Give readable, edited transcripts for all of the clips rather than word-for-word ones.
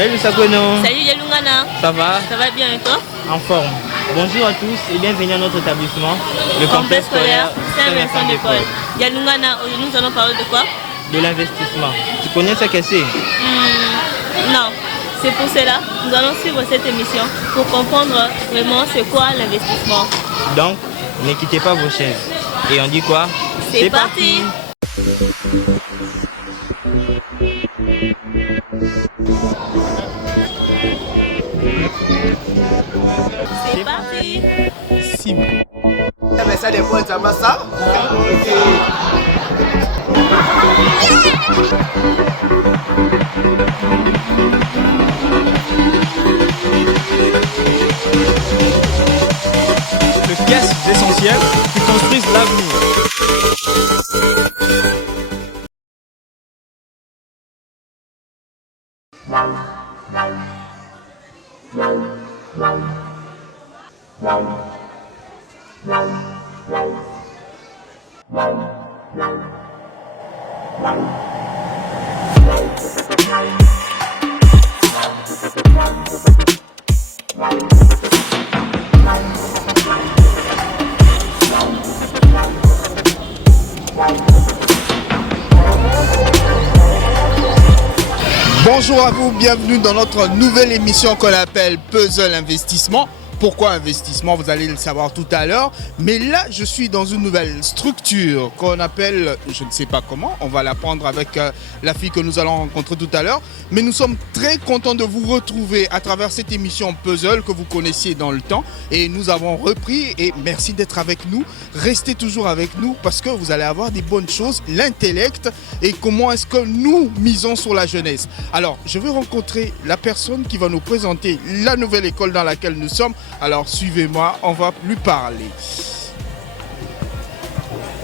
Salut Sakono. Salut Yalungana. Ça va? Ça va bien et toi? En forme. Bonjour à tous et bienvenue à notre établissement, le complexe scolaire Saint-Vincent-de-Paul. Yalungana, aujourd'hui nous allons parler de quoi? De l'investissement. Tu connais ce que c'est? Non. C'est pour cela nous allons suivre cette émission pour comprendre vraiment c'est quoi l'investissement. Donc, ne quittez pas vos chaises. Et on dit quoi? C'est parti. C'est parti. Sim. Mais ça dépend, ça va ça? De pièces essentielles qui construisent l'avenir. Bonjour à vous, bienvenue dans notre nouvelle émission qu'on appelle Puzzle Investissement. Pourquoi investissement? Vous allez le savoir tout à l'heure. Mais là, je suis dans une nouvelle structure qu'on appelle, je ne sais pas comment, on va l'apprendre avec la fille que nous allons rencontrer tout à l'heure. Mais nous sommes très contents de vous retrouver à travers cette émission Puzzle que vous connaissiez dans le temps. Et nous avons repris et merci d'être avec nous. Restez toujours avec nous parce que vous allez avoir des bonnes choses, l'intellect et comment est-ce que nous misons sur la jeunesse. Alors, je vais rencontrer la personne qui va nous présenter la nouvelle école dans laquelle nous sommes. Alors suivez-moi, on va lui parler.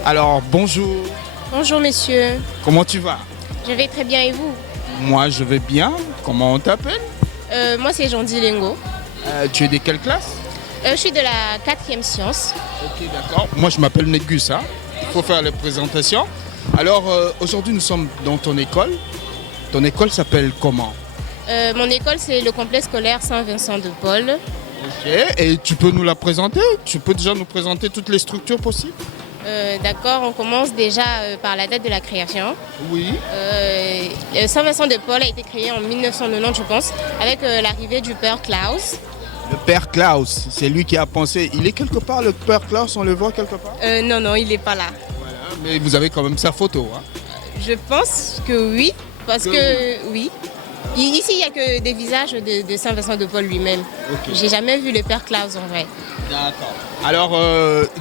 Alors bonjour. Bonjour messieurs. Comment tu vas? Je vais très bien et vous? Moi je vais bien. Comment on t'appelle? Moi c'est Jean-Di Lengo. Tu es de quelle classe? Je suis de la 4e science. Ok d'accord. Moi je m'appelle Négus. Il faut faire les présentations. Alors aujourd'hui nous sommes dans ton école. Ton école s'appelle comment? Mon école c'est le complexe scolaire Saint-Vincent-de-Paul. Ok, et tu peux nous la présenter? Tu peux déjà nous présenter toutes les structures possibles? D'accord, on commence déjà par la date de la création. Oui. Saint-Vincent-de-Paul a été créé en 1990 je pense, avec l'arrivée du père Klaus. Le père Klaus, c'est lui qui a pensé. Il est quelque part le père Klaus, on le voit quelque part? Non, il n'est pas là. Voilà, mais vous avez quand même sa photo. Je pense que oui, parce que oui. Ici, il n'y a que des visages de Saint-Vincent-de-Paul lui-même. Okay. J'ai jamais vu le père Klaus en vrai. D'accord. Alors,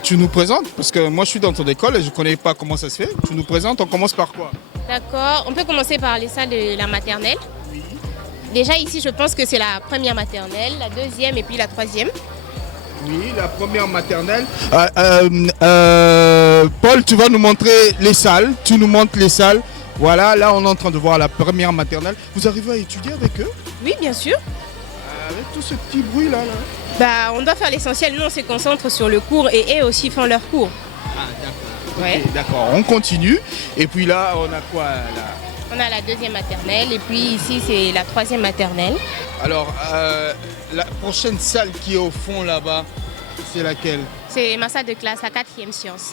tu nous présentes, parce que moi je suis dans ton école et je ne connais pas comment ça se fait. Tu nous présentes, on commence par quoi? D'accord, on peut commencer par les salles de la maternelle. Oui. Déjà ici, je pense que c'est la première maternelle, la deuxième et puis la troisième. Oui, la première maternelle. Paul, tu vas nous montrer les salles. Tu nous montres les salles. Voilà, là on est en train de voir la première maternelle. Vous arrivez à étudier avec eux? Oui, bien sûr. Avec tout ce petit bruit là. Bah, on doit faire l'essentiel. Nous, on se concentre sur le cours et eux aussi font leur cours. Ah, d'accord. Ouais. Okay, d'accord, on continue. Et puis là, on a quoi là? On a la deuxième maternelle et puis ici, c'est la troisième maternelle. Alors, la prochaine salle qui est au fond là-bas, c'est laquelle? C'est ma salle de classe, la 4e science.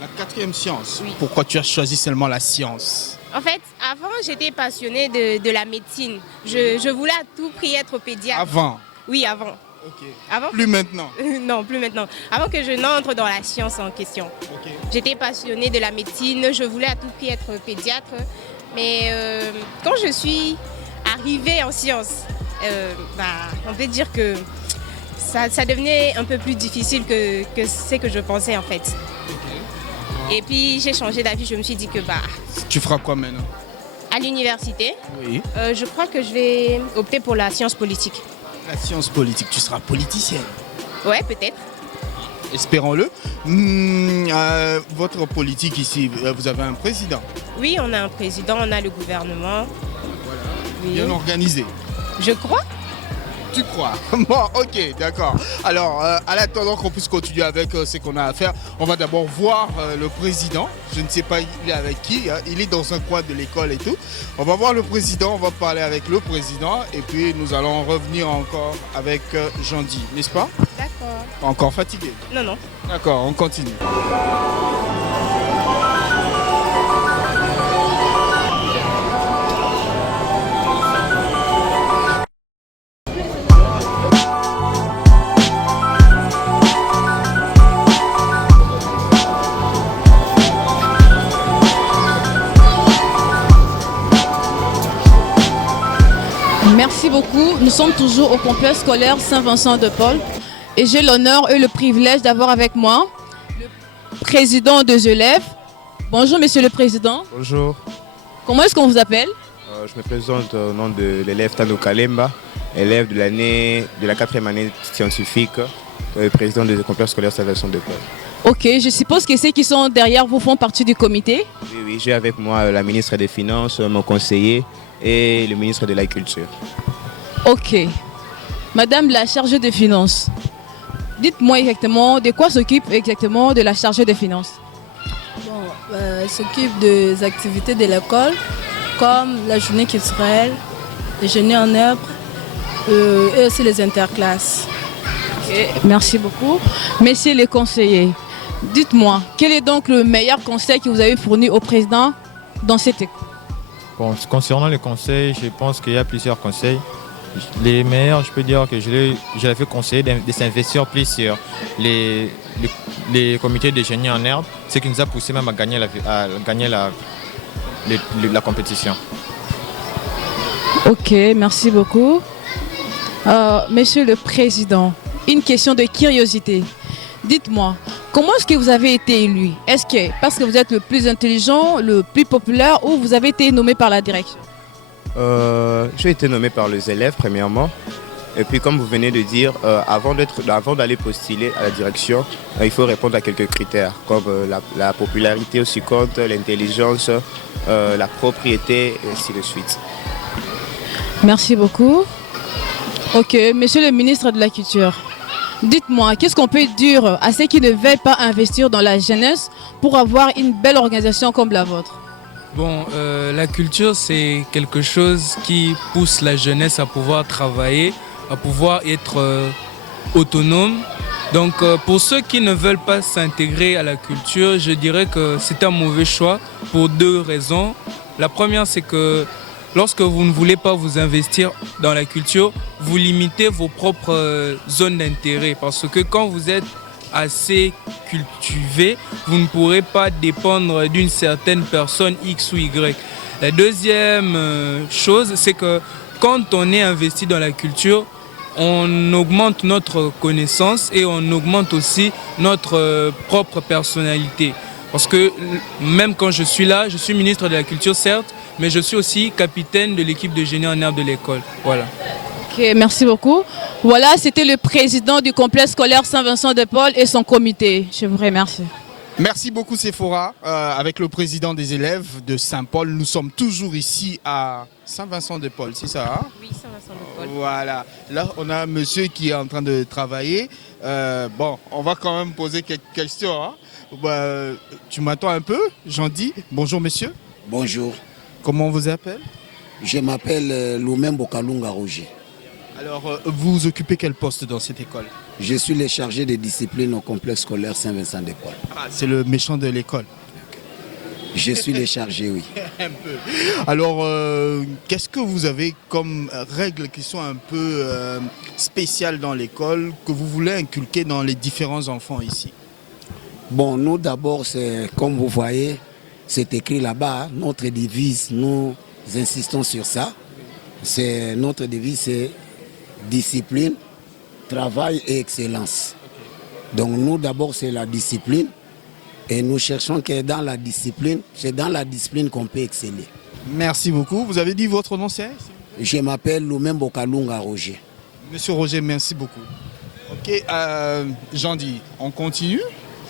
La 4e science? Oui. Pourquoi tu as choisi seulement la science? En fait, avant, j'étais passionnée de la médecine. Je voulais à tout prix être pédiatre. Avant? Oui, avant. Ok. Avant plus maintenant? Non, plus maintenant. Avant que je n'entre dans la science en question. Okay. J'étais passionnée de la médecine. Je voulais à tout prix être pédiatre. Mais quand je suis arrivée en sciences, on peut dire que ça devenait un peu plus difficile que ce que je pensais en fait. Okay. Et puis j'ai changé d'avis, je me suis dit que Tu feras quoi maintenant? À l'université, oui. Je crois que je vais opter pour la science politique. La science politique, tu seras politicienne? Ouais, peut-être. Espérons-le. Votre politique ici, vous avez un président? Oui, on a un président, on a le gouvernement. Voilà. Oui. Bien organisé. Je crois. Tu crois? Bon, ok, d'accord. Alors, en attendant qu'on puisse continuer avec ce qu'on a à faire, on va d'abord voir le président. Je ne sais pas il est avec qui, hein. Il est dans un coin de l'école et tout. On va voir le président, on va parler avec le président et puis nous allons revenir encore avec Jean-Di, n'est-ce pas? D'accord. Encore fatigué? Non, non. D'accord, on continue. Merci beaucoup. Nous sommes toujours au complexe scolaire Saint-Vincent-de-Paul et j'ai l'honneur et le privilège d'avoir avec moi le président des élèves. Bonjour Monsieur le Président. Bonjour, Comment est-ce qu'on vous appelle? je me présente au nom de l'élève Tano Kalemba, élève de la 4e année scientifique, président du complexe scolaire Saint-Vincent-de-Paul. Ok, je suppose que ceux qui sont derrière vous font partie du comité. Oui, j'ai avec moi la ministre des Finances, mon conseiller et le ministre de la Culture. Ok. Madame la chargée des finances, dites-moi exactement de quoi s'occupe exactement de la chargée des finances. Bon, s'occupe des activités de l'école, comme la journée culturelle, les journées en herbe et aussi les interclasses. Ok, merci beaucoup. Messieurs les conseillers, dites-moi, quel est donc le meilleur conseil que vous avez fourni au président dans cette école? Bon, concernant les conseils, je pense qu'il y a plusieurs conseils. Les meilleurs, je peux dire que je l'ai fait conseiller de s'investir plus sur les comités de génie en herbe, ce qui nous a poussé même à gagner la compétition. Ok, merci beaucoup. Monsieur le Président, une question de curiosité. Dites-moi, comment est-ce que vous avez été élu? Est-ce que parce que vous êtes le plus intelligent, le plus populaire ou vous avez été nommé par la direction? J'ai été nommé par les élèves premièrement. Et puis comme vous venez de dire, avant d'aller postuler à la direction, il faut répondre à quelques critères comme la popularité aussi compte, l'intelligence, la propriété et ainsi de suite. Merci beaucoup. Ok, monsieur le ministre de la Culture, dites-moi, qu'est-ce qu'on peut dire à ceux qui ne veulent pas investir dans la jeunesse pour avoir une belle organisation comme la vôtre? Bon, la culture, c'est quelque chose qui pousse la jeunesse à pouvoir travailler, à pouvoir être autonome. Donc, pour ceux qui ne veulent pas s'intégrer à la culture, je dirais que c'est un mauvais choix pour deux raisons. La première, c'est que lorsque vous ne voulez pas vous investir dans la culture, vous limitez vos propres zones d'intérêt. Parce que quand vous êtes assez cultivé, vous ne pourrez pas dépendre d'une certaine personne X ou Y. La deuxième chose, c'est que quand on est investi dans la culture, on augmente notre connaissance et on augmente aussi notre propre personnalité. Parce que même quand je suis là, je suis ministre de la Culture certes, mais je suis aussi capitaine de l'équipe de génie en herbe de l'école. Voilà. Ok, merci beaucoup. Voilà, c'était le président du complexe scolaire Saint-Vincent-de-Paul et son comité. Je vous remercie. Merci beaucoup Sephora. Avec le président des élèves de Saint-Paul, nous sommes toujours ici à Saint-Vincent-de-Paul, c'est ça hein? Oui, Saint-Vincent-de-Paul. Voilà, là on a un monsieur qui est en train de travailler. Bon, on va quand même poser quelques questions. Hein? Tu m'attends un peu, Jean-Di. Bonjour monsieur. Bonjour. Comment on vous appelle? Je m'appelle Loumem Bokalunga Roger. Alors, vous occupez quel poste dans cette école? Je suis le chargé des disciplines au complexe scolaire Saint-Vincent-de-Paul. Ah, c'est le méchant de l'école. Je suis le chargé, oui. Un peu. Alors, qu'est-ce que vous avez comme règles qui sont un peu spéciales dans l'école, que vous voulez inculquer dans les différents enfants ici? Bon, nous d'abord, c'est comme vous voyez, c'est écrit là-bas, notre devise, nous insistons sur ça. Notre devise, c'est discipline, travail et excellence. Donc nous d'abord, c'est la discipline. Et nous cherchons que dans la discipline, c'est dans la discipline qu'on peut exceller. Merci beaucoup. Vous avez dit votre nom, c'est? Je m'appelle Loumem Bokalunga Roger. Monsieur Roger, merci beaucoup. Ok, Jean-Di, on continue?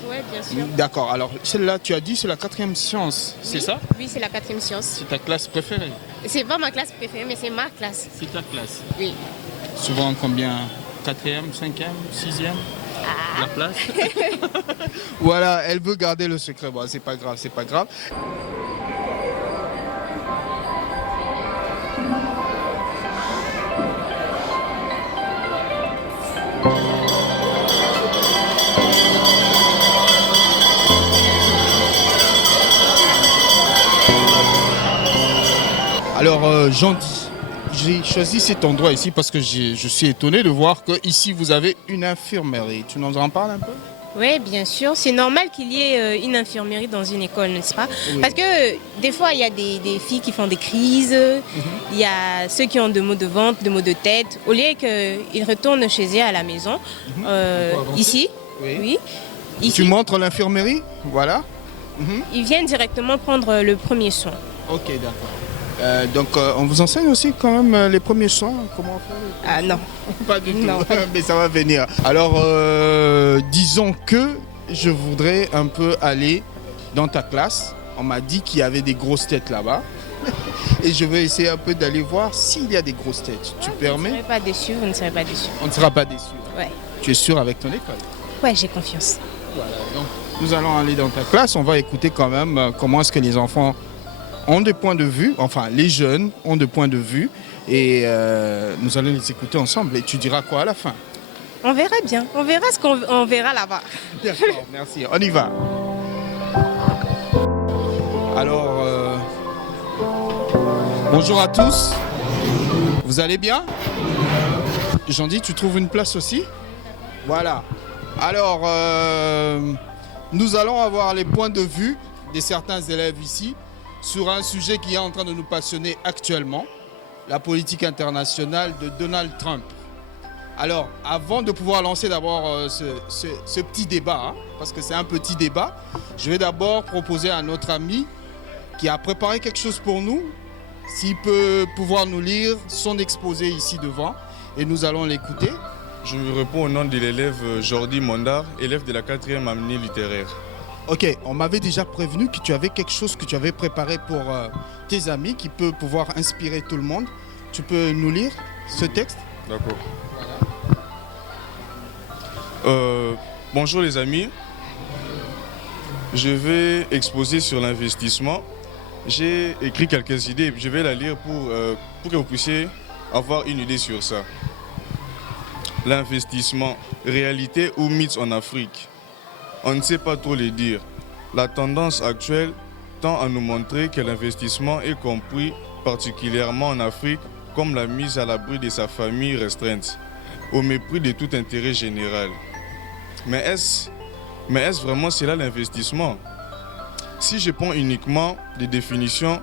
Oui, bien sûr. D'accord. Alors, celle-là, tu as dit, c'est la 4e science, c'est ça? Oui, c'est la 4e science. C'est ta classe préférée? C'est pas ma classe préférée, mais c'est ma classe. C'est ta classe? Oui. Souvent combien? 4e, 5e, 6e? La place. Voilà, elle veut garder le secret. Bon, c'est pas grave, c'est pas grave. Alors, Jean-Di, j'ai choisi cet endroit ici parce que je suis étonné de voir que ici vous avez une infirmerie. Tu nous en parles un peu? Oui, bien sûr. C'est normal qu'il y ait une infirmerie dans une école, n'est-ce pas? Oui. Parce que des fois, il y a des filles qui font des crises, il y a ceux qui ont des maux de ventre, des maux de tête. Au lieu qu'ils retournent chez eux à la maison, ici, oui. Ici, Tu montres l'infirmerie? Voilà. ils viennent directement prendre le premier soin. Ok, d'accord. Donc, on vous enseigne aussi quand même les premiers soins, comment faire? Ah non. Pas du tout, Non. mais ça va venir. Alors, disons que je voudrais un peu aller dans ta classe. On m'a dit qu'il y avait des grosses têtes là-bas. Et je vais essayer un peu d'aller voir s'il y a des grosses têtes. Tu permets? Vous ne serez pas déçus, vous ne serez pas déçus. On ne sera pas déçus. Ouais. Tu es sûr avec ton école? Ouais, j'ai confiance. Voilà, donc nous allons aller dans ta classe. On va écouter quand même comment est-ce que les enfants ont des points de vue, enfin les jeunes ont des points de vue. Et nous allons les écouter ensemble. Et tu diras quoi à la fin? On verra bien. On verra ce qu'on verra là-bas. D'accord, merci. On y va. Alors, bonjour à tous. Vous allez bien? Jean-Di, tu trouves une place aussi? Voilà. Alors, nous allons avoir les points de vue de certains élèves ici sur un sujet qui est en train de nous passionner actuellement, la politique internationale de Donald Trump. Alors, avant de pouvoir lancer d'abord ce petit débat, parce que c'est un petit débat, je vais d'abord proposer à notre ami qui a préparé quelque chose pour nous, s'il peut pouvoir nous lire son exposé ici devant, et nous allons l'écouter. Je réponds au nom de l'élève Jordi Mondar, élève de la 4e année littéraire. Ok, on m'avait déjà prévenu que tu avais quelque chose que tu avais préparé pour tes amis qui peut pouvoir inspirer tout le monde. Tu peux nous lire ce texte? D'accord. Bonjour les amis. Je vais exposer sur l'investissement. J'ai écrit quelques idées. Je vais la lire pour que vous puissiez avoir une idée sur ça. L'investissement, réalité ou mythe en Afrique? On ne sait pas trop les dire. La tendance actuelle tend à nous montrer que l'investissement est compris particulièrement en Afrique comme la mise à l'abri de sa famille restreinte, au mépris de tout intérêt général. Mais est-ce vraiment cela l'investissement? Si je prends uniquement des définitions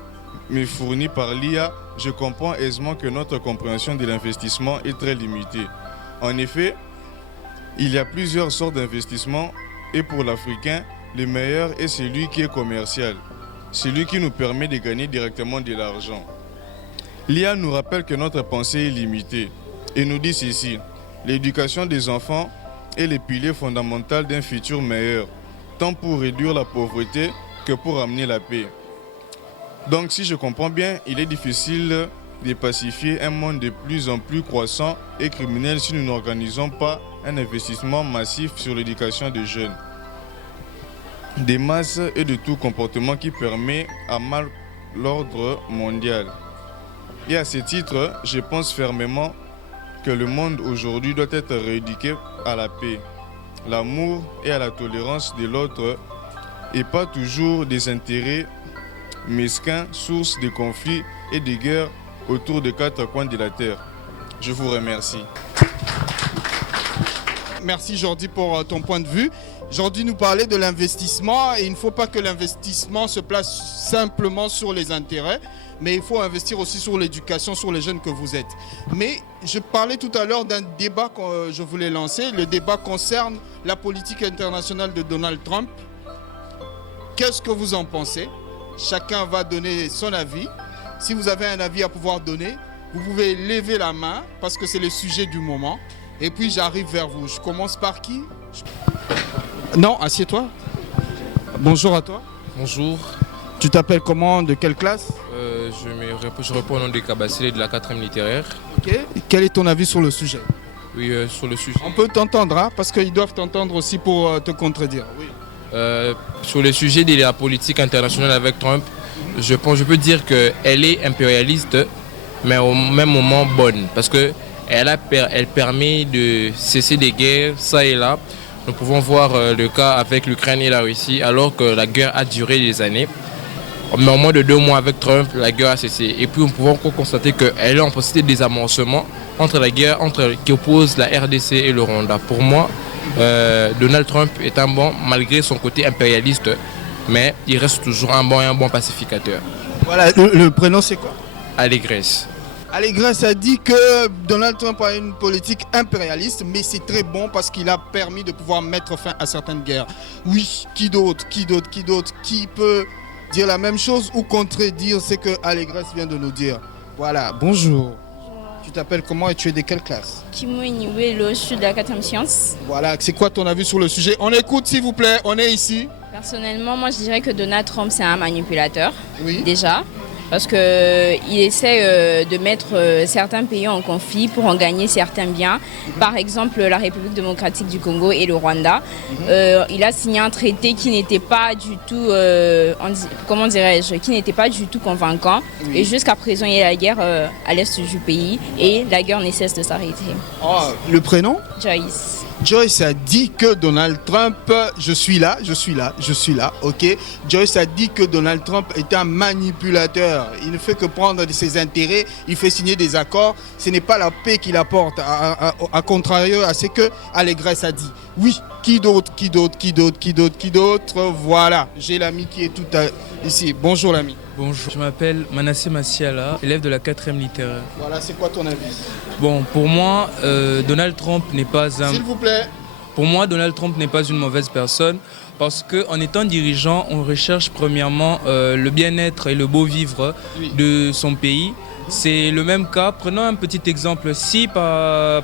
me fournies par l'IA, je comprends aisément que notre compréhension de l'investissement est très limitée. En effet, il y a plusieurs sortes d'investissements et pour l'Africain, le meilleur est celui qui est commercial, celui qui nous permet de gagner directement de l'argent. L'IA nous rappelle que notre pensée est limitée et nous dit ceci: l'éducation des enfants est le pilier fondamental d'un futur meilleur, tant pour réduire la pauvreté que pour amener la paix. Donc si je comprends bien, il est difficile de pacifier un monde de plus en plus croissant et criminel si nous n'organisons pas un investissement massif sur l'éducation des jeunes, des masses et de tout comportement qui permet à mal l'ordre mondial. Et à ce titre, je pense fermement que le monde aujourd'hui doit être rééduqué à la paix, l'amour et à la tolérance de l'autre et pas toujours des intérêts mesquins, source de conflits et de guerres autour des quatre coins de la terre. Je vous remercie. Merci Jordi pour ton point de vue. Jordi nous parlait de l'investissement et il ne faut pas que l'investissement se place simplement sur les intérêts, mais il faut investir aussi sur l'éducation, sur les jeunes que vous êtes. Mais je parlais tout à l'heure d'un débat que je voulais lancer. Le débat concerne la politique internationale de Donald Trump. Qu'est-ce que vous en pensez? Chacun va donner son avis. Si vous avez un avis à pouvoir donner, vous pouvez lever la main parce que c'est le sujet du moment. Et puis j'arrive vers vous. Je commence par qui? Non, assieds-toi. Bonjour à toi. Bonjour. Tu t'appelles comment? De quelle classe? Je réponds au nom de Kabassile de la 4e littéraire. Ok. Quel est ton avis sur le sujet? Oui, sur le sujet. On peut t'entendre, hein, parce qu'ils doivent t'entendre aussi pour te contredire. Oui. Sur le sujet de la politique internationale avec Trump, je peux dire qu'elle est impérialiste, mais au même moment bonne, parce qu'elle permet de cesser des guerres, ça et là. Nous pouvons voir le cas avec l'Ukraine et la Russie, alors que la guerre a duré des années. Mais en moins de 2 mois avec Trump, la guerre a cessé. Et puis, nous pouvons encore constater qu'elle est en possibilité de désamorcement entre la guerre qui oppose la RDC et le Rwanda. Pour moi, Donald Trump est un bon, malgré son côté impérialiste, mais il reste toujours un bon pacificateur. Voilà, le prénom c'est quoi? Allégresse. Allégresse a dit que Donald Trump a une politique impérialiste, mais c'est très bon parce qu'il a permis de pouvoir mettre fin à certaines guerres. Oui, qui d'autre qui peut dire la même chose ou contredire ce que Allégresse vient de nous dire? Voilà, bonjour. Tu t'appelles comment et tu es de quelle classe? Kimo Iniwelo, je suis de la 4e science. Voilà, c'est quoi ton avis sur le sujet? On écoute s'il vous plaît, on est ici. Personnellement, moi je dirais que Donald Trump c'est un manipulateur, oui. Déjà. Parce qu'il essaie de mettre certains pays en conflit pour en gagner certains biens. Par exemple, la République démocratique du Congo et le Rwanda. Il a signé un traité qui n'était pas du tout, qui n'était pas du tout convaincant. Oui. Et jusqu'à présent, il y a la guerre à l'est du pays et la guerre ne cesse de s'arrêter. Oh, le prénom? Joyce. Joyce a dit que Donald Trump, je suis là, ok. Joyce a dit que Donald Trump est un manipulateur. Il ne fait que prendre de ses intérêts, il fait signer des accords. Ce n'est pas la paix qu'il apporte, à contrario à ce que Allégresse a dit. Oui, qui d'autre? Voilà, j'ai l'ami qui est tout ici. Bonjour l'ami. Bonjour, je m'appelle Manassé Massiala, élève de la 4e littéraire. Voilà, c'est quoi ton avis? Bon, pour moi, Donald Trump n'est pas un... S'il vous plaît. Pour moi, Donald Trump n'est pas une mauvaise personne parce qu'en étant dirigeant, on recherche premièrement le bien-être et le beau vivre de son pays. C'est le même cas. Prenons un petit exemple. Si par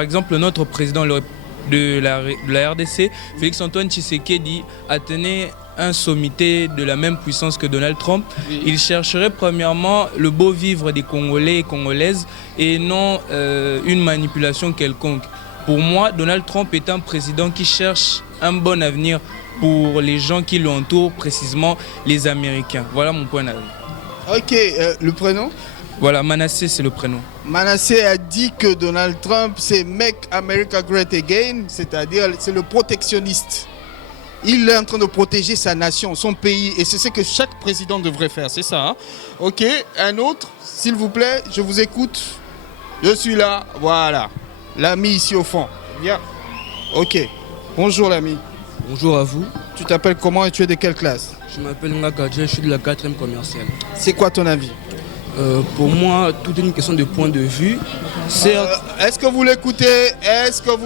exemple notre président de la RDC, Félix-Antoine Tshisekedi, atteignait un sommité de la même puissance que Donald Trump, il chercherait premièrement le beau vivre des Congolais et Congolaises et non une manipulation quelconque. Pour moi, Donald Trump est un président qui cherche un bon avenir pour les gens qui l'entourent, précisément les Américains. Voilà mon point de vue. Ok, le prénom? Voilà, Manassé, c'est le prénom. Manassé a dit que Donald Trump, c'est Make America Great Again, c'est-à-dire c'est le protectionniste. Il est en train de protéger sa nation, son pays, et c'est ce que chaque président devrait faire, c'est ça, hein? Ok, un autre, s'il vous plaît, je vous écoute. Je suis là, voilà. L'ami ici au fond. Bien. Ok. Bonjour l'ami. Bonjour à vous. Tu t'appelles comment et tu es de quelle classe? Je m'appelle Ngakadje, je suis de la 4e commerciale. C'est quoi ton avis? Pour moi, tout est une question de point de vue. Est-ce que vous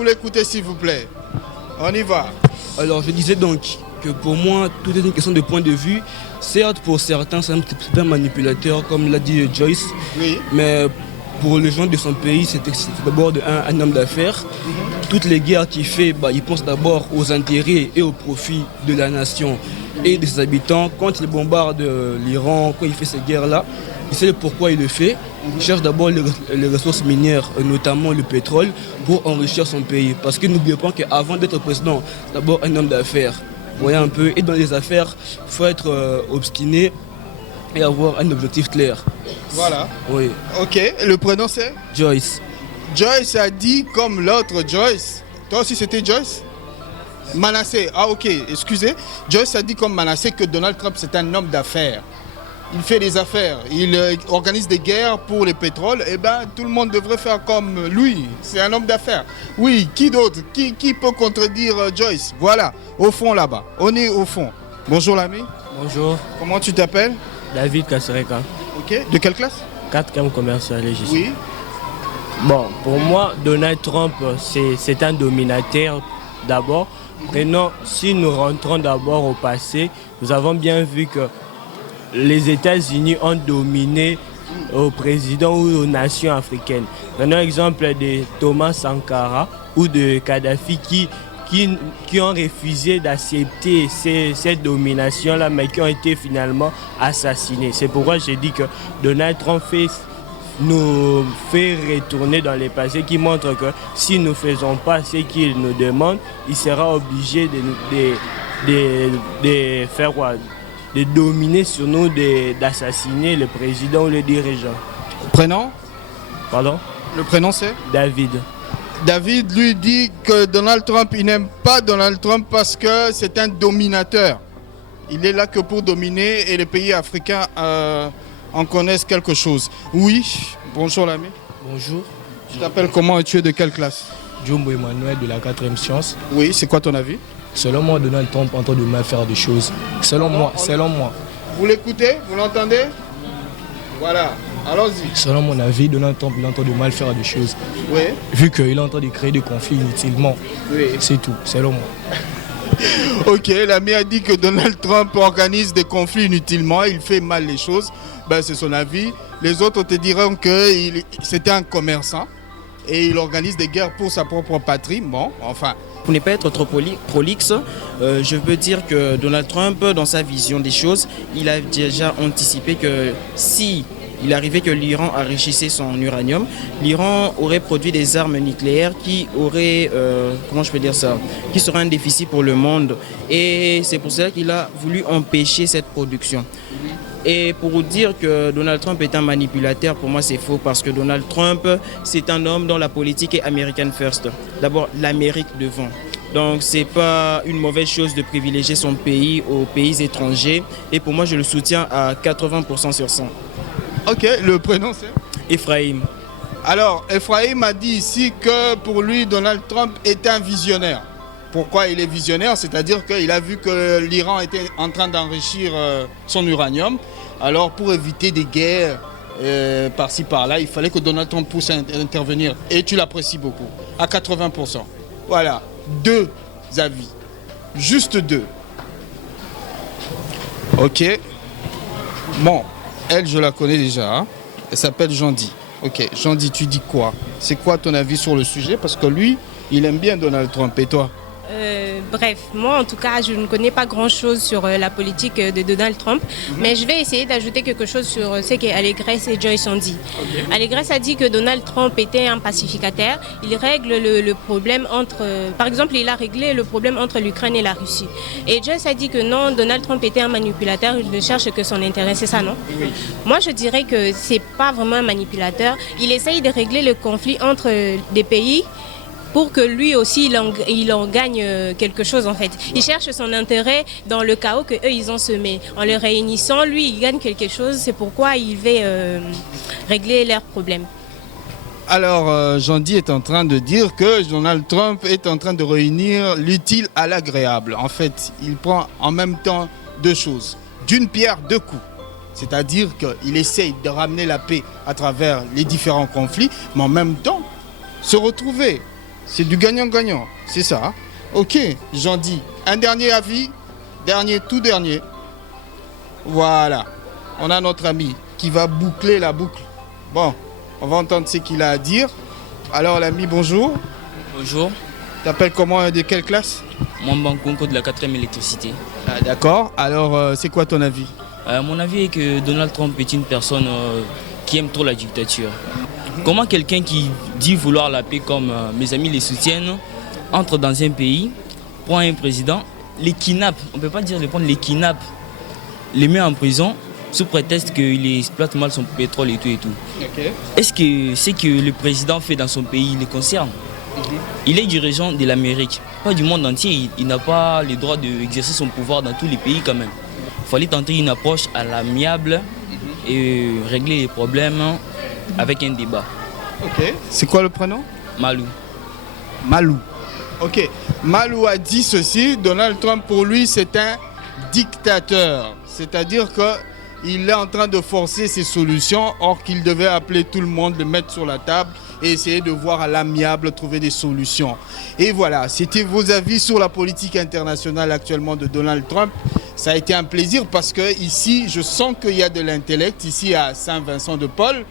l'écoutez s'il vous plaît? On y va. Alors je disais donc que pour moi, tout est une question de point de vue. Certes, pour certains, c'est un manipulateur, comme l'a dit Joyce. Oui. Mais pour les gens de son pays, c'est d'abord un homme d'affaires. Toutes les guerres qu'il fait, il pense d'abord aux intérêts et aux profits de la nation et de ses habitants. Quand il bombarde l'Iran, quand il fait ces guerres-là, il sait pourquoi il le fait. Il cherche d'abord les ressources minières, notamment le pétrole, pour enrichir son pays. Parce que n'oubliez pas qu'avant d'être président, c'est d'abord un homme d'affaires. Vous voyez un peu, et dans les affaires, il faut être obstiné et avoir un objectif clair. Voilà. Oui. Ok, le prénom c'est? Joyce. Joyce a dit comme l'autre Joyce. Toi aussi c'était Joyce? Manassé, ah ok, excusez. Joyce a dit comme Manassé que Donald Trump c'est un homme d'affaires. Il fait des affaires, il organise des guerres pour le pétrole, et tout le monde devrait faire comme lui. C'est un homme d'affaires. Oui, qui d'autre? Qui peut contredire Joyce? Voilà, au fond là-bas. On est au fond. Bonjour l'ami. Bonjour. Comment tu t'appelles? David Kassereka. Ok, de quelle classe? 4e commercial légiste. Oui. Bon, pour moi, Donald Trump, c'est un dominateur d'abord. Maintenant, si nous rentrons d'abord au passé, nous avons bien vu que les États-Unis ont dominé aux présidents ou aux nations africaines. Prenons l'exemple de Thomas Sankara ou de Kadhafi qui qui ont refusé d'accepter cette domination-là, mais qui ont été finalement assassinés. C'est pourquoi j'ai dit que Donald Trump nous fait retourner dans le passé, qui montre que si nous ne faisons pas ce qu'il nous demande, il sera obligé de faire quoi? De dominer sur nous, d'assassiner le président ou le dirigeant. Prénom? Pardon? Le prénom c'est? David. David lui dit que Donald Trump, il n'aime pas Donald Trump parce que c'est un dominateur. Il est là que pour dominer et les pays africains en connaissent quelque chose. Oui, bonjour l'ami. Bonjour. Tu t'appelles comment et tu es de quelle classe? Jumbo Emmanuel de la 4e science. Oui, c'est quoi ton avis? Selon moi, Donald Trump est en train de mal faire des choses. Selon moi. Vous l'écoutez? Vous l'entendez? Voilà, allons-y. Selon mon avis, Donald Trump est en train de mal faire des choses. Oui. Vu qu'il est en train de créer des conflits inutilement. Oui. C'est tout, selon moi. Ok, l'ami a dit que Donald Trump organise des conflits inutilement, il fait mal les choses. Ben, c'est son avis. Les autres te diront que c'était un commerçant et il organise des guerres pour sa propre patrie. Bon, enfin. Pour ne pas être trop prolixe, je veux dire que Donald Trump, dans sa vision des choses, il a déjà anticipé que si il arrivait que l'Iran enrichissait son uranium, l'Iran aurait produit des armes nucléaires qui auraient, comment je peux dire ça, qui seraient un déficit pour le monde. Et c'est pour cela qu'il a voulu empêcher cette production. Et pour dire que Donald Trump est un manipulateur, pour moi c'est faux parce que Donald Trump, c'est un homme dont la politique est American First. D'abord l'Amérique devant. Donc c'est pas une mauvaise chose de privilégier son pays aux pays étrangers. Et pour moi je le soutiens à 80% sur 100. Ok, le prénom c'est? Ephraim. Alors, Ephraim a dit ici que pour lui, Donald Trump est un visionnaire. Pourquoi il est visionnaire? C'est-à-dire qu'il a vu que l'Iran était en train d'enrichir son uranium. Alors, pour éviter des guerres par-ci, par-là, il fallait que Donald Trump puisse intervenir. Et tu l'apprécies beaucoup, à 80%. Voilà, 2 avis. Juste 2. Ok. Bon. Elle, je la connais déjà. Hein. Elle s'appelle Jean-Di. Ok, Jean-Di, tu dis quoi? C'est quoi ton avis sur le sujet? Parce que lui, il aime bien Donald Trump. Et toi? Bref, moi en tout cas, je ne connais pas grand-chose sur la politique de Donald Trump, mais je vais essayer d'ajouter quelque chose sur ce qu'Allegresse et Joyce ont dit. Okay. Allegresse a dit que Donald Trump était un pacificateur. Il règle le problème entre... par exemple, il a réglé le problème entre l'Ukraine et la Russie. Et Joyce a dit que non, Donald Trump était un manipulateur, il ne cherche que son intérêt. C'est ça, non? Oui. Moi, je dirais que ce n'est pas vraiment un manipulateur. Il essaye de régler le conflit entre des pays pour que lui aussi il en gagne quelque chose en fait. Il cherche son intérêt dans le chaos qu'eux ils ont semé. En le réunissant, lui il gagne quelque chose, c'est pourquoi il veut régler leurs problèmes. Alors Jean-Di est en train de dire que Donald Trump est en train de réunir l'utile à l'agréable. En fait, il prend en même temps 2 choses. D'une pierre 2 coups. C'est-à-dire qu'il essaye de ramener la paix à travers les différents conflits, mais en même temps se retrouver. C'est du gagnant-gagnant, c'est ça. Hein? Ok, j'en dis. Un dernier avis, tout dernier. Voilà, on a notre ami qui va boucler la boucle. Bon, on va entendre ce qu'il a à dire. Alors l'ami, bonjour. Bonjour. T'appelles comment, de quelle classe? Mwamba Nkonko de la 4e électricité. Ah, d'accord, alors c'est quoi ton avis? Mon avis est que Donald Trump est une personne qui aime trop la dictature. Comment quelqu'un qui dit vouloir la paix comme mes amis les soutiennent, entre dans un pays, prend un président, les kidnappe, on ne peut pas dire les prendre, les kidnappe, les met en prison sous prétexte qu'il exploite mal son pétrole et tout et tout. Okay. Est-ce que ce que le président fait dans son pays le concerne? Il est dirigeant de l'Amérique, pas du monde entier, il n'a pas le droit d'exercer son pouvoir dans tous les pays quand même. Il fallait tenter une approche à l'amiable et régler les problèmes avec un débat. Ok. C'est quoi le prénom? Malou. Malou. Ok. Malou a dit ceci. Donald Trump, pour lui, c'est un dictateur. C'est-à-dire qu'il est en train de forcer ses solutions, or qu'il devait appeler tout le monde, le mettre sur la table et essayer de voir à l'amiable, trouver des solutions. Et voilà, c'était vos avis sur la politique internationale actuellement de Donald Trump. Ça a été un plaisir parce que ici, je sens qu'il y a de l'intellect, ici à Saint-Vincent-de-Paul.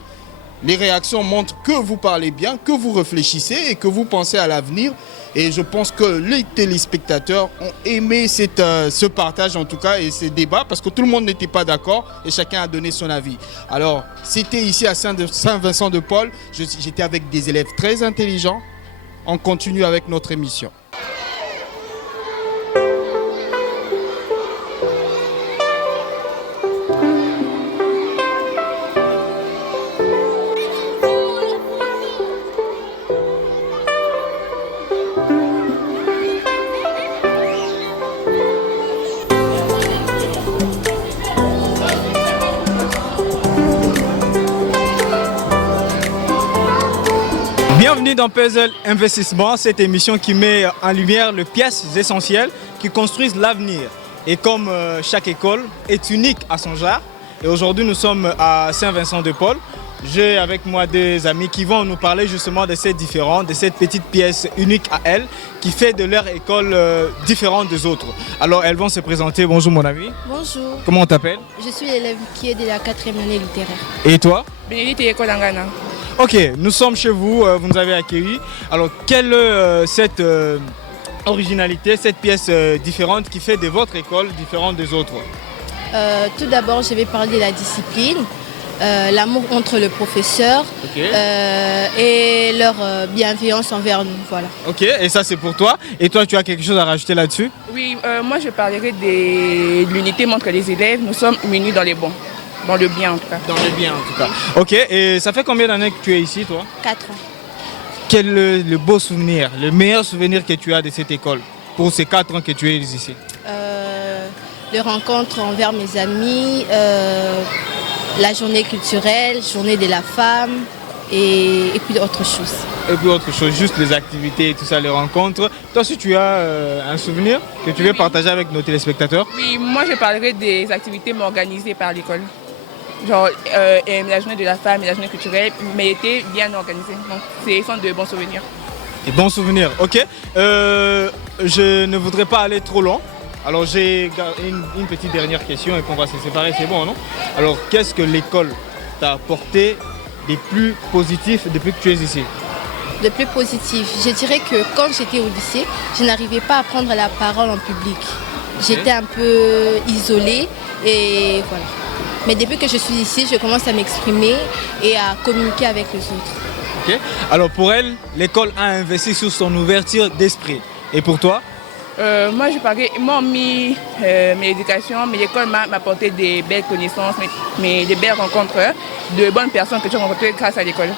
Les réactions montrent que vous parlez bien, que vous réfléchissez et que vous pensez à l'avenir. Et je pense que les téléspectateurs ont aimé ce partage en tout cas et ces débats parce que tout le monde n'était pas d'accord et chacun a donné son avis. Alors, c'était ici à Saint-Vincent-de-Paul. J'étais avec des élèves très intelligents. On continue avec notre émission. Bienvenue dans Puzzle Investissement, cette émission qui met en lumière les pièces essentielles qui construisent l'avenir. Et comme chaque école est unique à son genre, et aujourd'hui nous sommes à Saint-Vincent-de-Paul, j'ai avec moi des amis qui vont nous parler justement de ces différents, de cette petite pièce unique à elles, qui fait de leur école différente des autres. Alors elles vont se présenter. Bonjour mon ami. Bonjour. Comment on t'appelle? Je suis l'élève qui est de la 4e année littéraire. Et toi? Bénédicte Ekolangana. Ok, nous sommes chez vous, vous nous avez accueillis. Alors, quelle est cette originalité, cette pièce différente qui fait de votre école différente des autres? Tout d'abord, je vais parler de la discipline, l'amour entre le professeur et leur bienveillance envers nous. Voilà. Ok, et ça c'est pour toi. Et toi, tu as quelque chose à rajouter là-dessus? Oui, moi je parlerai de l'unité entre les élèves. Nous sommes unis dans les bons. Dans le bien en tout cas. Dans le bien en tout cas. Ok, et ça fait combien d'années que tu es ici toi? 4 ans. Quel est le beau souvenir, le meilleur souvenir que tu as de cette école pour ces 4 ans que tu es ici? Les rencontres envers mes amis, la journée culturelle, journée de la femme et puis autre chose. Et puis autre chose, juste les activités et tout ça, les rencontres. Toi aussi tu as un souvenir que tu veux partager avec nos téléspectateurs? Oui, moi je parlerai des activités organisées par l'école. Genre la journée de la femme et la journée culturelle, mais était bien organisée. Donc ce sont de bons souvenirs. Des bons souvenirs, ok. Je ne voudrais pas aller trop loin. Alors j'ai une petite dernière question et qu'on va se séparer, c'est bon, non? Alors qu'est-ce que l'école t'a apporté des plus positifs depuis que tu es ici? Le plus positif, je dirais que quand j'étais au lycée, je n'arrivais pas à prendre la parole en public. J'étais un peu isolée et voilà. Mais depuis que je suis ici, je commence à m'exprimer et à communiquer avec les autres. Ok. Alors pour elle, l'école a investi sur son ouverture d'esprit. Et pour toi? Moi, je parlais, moi, mes éducations, mais l'école m'a apporté des belles connaissances, mais des belles rencontres, de bonnes personnes que j'ai rencontrées grâce à l'école.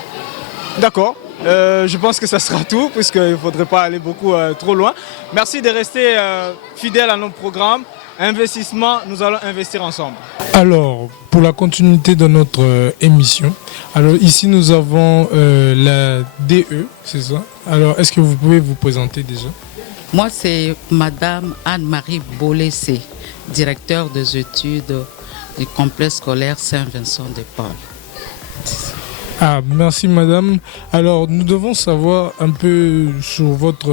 D'accord. Je pense que ça sera tout, puisqu'il ne faudrait pas aller beaucoup trop loin. Merci de rester fidèle à nos programmes. Investissement, nous allons investir ensemble. Alors, pour la continuité de notre émission, alors ici nous avons la DE, c'est ça? Alors, est-ce que vous pouvez vous présenter déjà? Moi, c'est Madame Anne-Marie Bolessé, directeur des études du complexe scolaire Saint-Vincent-de-Paul. Ah, merci madame. Alors, nous devons savoir un peu sur votre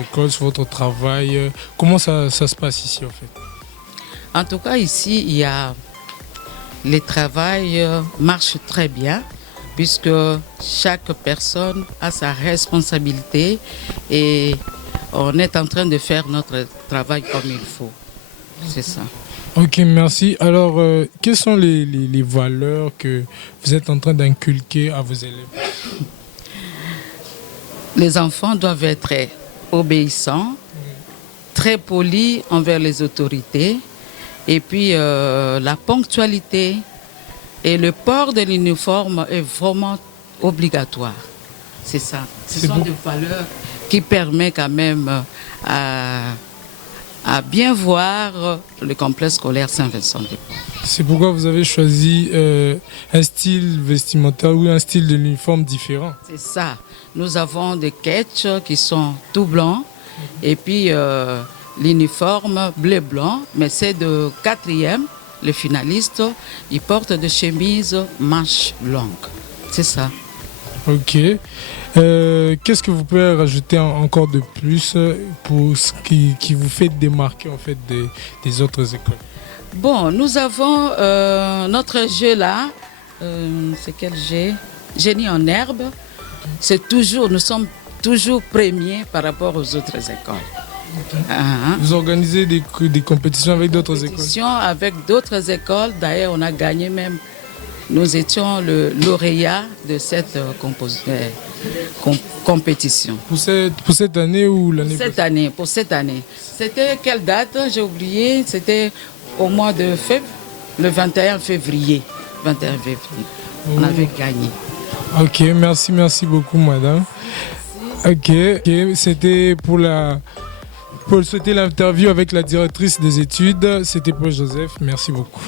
école, sur votre travail. Comment ça se passe ici en fait? En tout cas, ici, le travail marche très bien puisque chaque personne a sa responsabilité et on est en train de faire notre travail comme il faut. C'est ça. Ok, merci. Alors, quelles sont les valeurs que vous êtes en train d'inculquer à vos élèves? Les enfants doivent être obéissants, très polis envers les autorités, et puis la ponctualité et le port de l'uniforme est vraiment obligatoire. C'est ça. Ce sont des valeurs qui permettent quand même à bien voir le complexe scolaire Saint-Vincent-de-Paul. C'est pourquoi vous avez choisi un style vestimentaire ou un style de l'uniforme différent. C'est ça. Nous avons des ketchs qui sont tout blancs et puis l'uniforme bleu-blanc, mais c'est de 4e. Les finalistes, ils portent des chemises manches longues. C'est ça. Ok. Qu'est-ce que vous pouvez rajouter encore de plus pour ce qui vous fait démarquer en fait des autres écoles? Bon, nous avons notre jeu là. C'est quel jeu? génie en herbe, nous sommes toujours premiers par rapport aux autres écoles. Vous organisez des compétitions avec d'autres écoles? Avec d'autres écoles. D'ailleurs, on a gagné même. Nous étions le lauréat de cette compétition. Pour cette année ou l'année passée? Pour cette année. C'était quelle date? J'ai oublié. C'était au mois de février, le 21 février. 21 février. On avait gagné. Ok, merci beaucoup madame. Ok, c'était pour l'interview avec la directrice des études. C'était Paul Joseph. Merci beaucoup.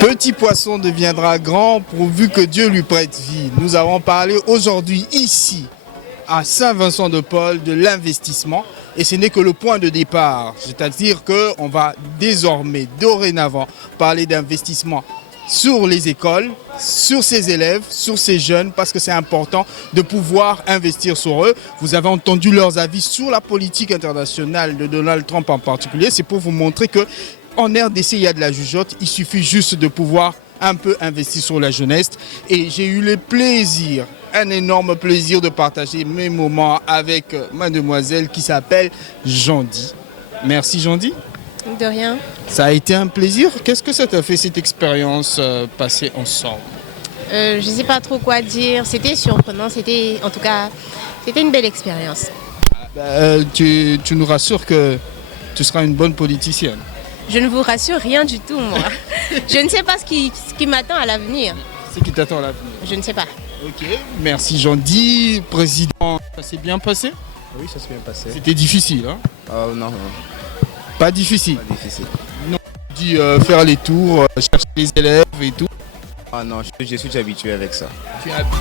Petit poisson deviendra grand pourvu que Dieu lui prête vie. Nous avons parlé aujourd'hui ici à Saint-Vincent-de-Paul de l'investissement et ce n'est que le point de départ. C'est-à-dire qu'on va dorénavant parler d'investissement sur les écoles, sur ces élèves, sur ces jeunes, parce que c'est important de pouvoir investir sur eux. Vous avez entendu leurs avis sur la politique internationale de Donald Trump en particulier. C'est pour vous montrer que en RDC, il y a de la jugeote. Il suffit juste de pouvoir un peu investir sur la jeunesse. Et j'ai eu le plaisir, un énorme plaisir de partager mes moments avec mademoiselle qui s'appelle Jandy. Merci Jandy. De rien. Ça a été un plaisir. Qu'est-ce que ça t'a fait cette expérience passée ensemble? Je ne sais pas trop quoi dire. C'était surprenant. C'était une belle expérience. Tu nous rassures que tu seras une bonne politicienne? Je ne vous rassure rien du tout, moi. Je ne sais pas ce qui m'attend à l'avenir. Ce qui t'attend à l'avenir? Je ne sais pas. Ok, merci Jandy. Président, ça s'est bien passé? Oui, ça s'est bien passé. C'était difficile, hein? Non. Pas difficile? Pas difficile. Non, tu dis faire les tours, chercher les élèves et tout? Ah non, je suis déjà habitué avec ça. Tu es habitué.